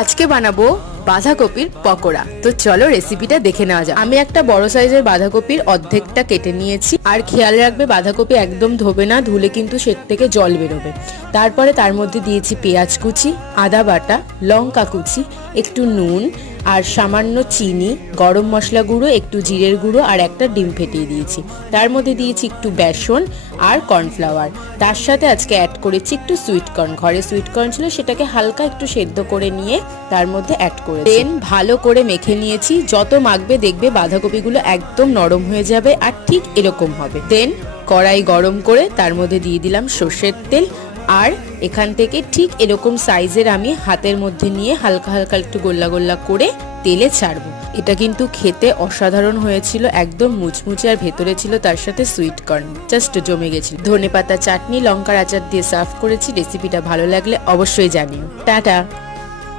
আজকে বানাবো বাঁধাকপির পকোড়া। তো চলো রেসিপিটা দেখে নেওয়া যাক। আমি একটা বড় সাইজের বাঁধাকপির অর্ধেকটা কেটে নিয়েছি। আর খেয়াল রাখবে বাঁধাকপি একদম ধোবে না, ধুলে কিন্তু সের থেকে জল বেরোবে। তারপরে তার মধ্যে দিয়েছি পেঁয়াজ কুচি, আদা বাটা, লঙ্কা কুচি, একটু নুন আর সামান্য চিনি, গরম মশলা গুঁড়ো, একটু জিরের গুঁড়ো আর একটা ডিম ফেটিয়ে দিয়েছি। তার মধ্যে দিয়েছি একটু বেসন আর কর্নফ্লাওয়ার। তার সাথে আজকে অ্যাড করেছি একটু সুইট কর্ন। ঘরে সুইট কর্ন ছিল, সেটাকে হালকা একটু সেদ্ধ করে নিয়ে তার মধ্যে অ্যাড করে দেন ভালো করে মেখে নিয়েছি। যত মাখবে দেখবে বাঁধাকপিগুলো একদম নরম হয়ে যাবে আর ঠিক এরকম হবে। দেন কড়াই গরম করে তার মধ্যে দিয়ে দিলাম সর্ষের তেল। আর এখান থেকে ঠিক এরকম সাইজের আমি হাতের মধ্যে নিয়ে হালকা হালকা একটু গোল্লা গোল্লা করে তেলে ছাড়বো। এটা কিন্তু খেতে অসাধারণ হয়েছিল, একদম মুচমুচে আর ভেতরে ছিল তার সাথে সুইট কর্ন, জাস্ট জমে গেছিল। ধনেপাতা চাটনি, লঙ্কার আচার দিয়ে সার্ভ করেছি। রেসিপিটা ভালো লাগলে অবশ্যই জানিও। টাটা।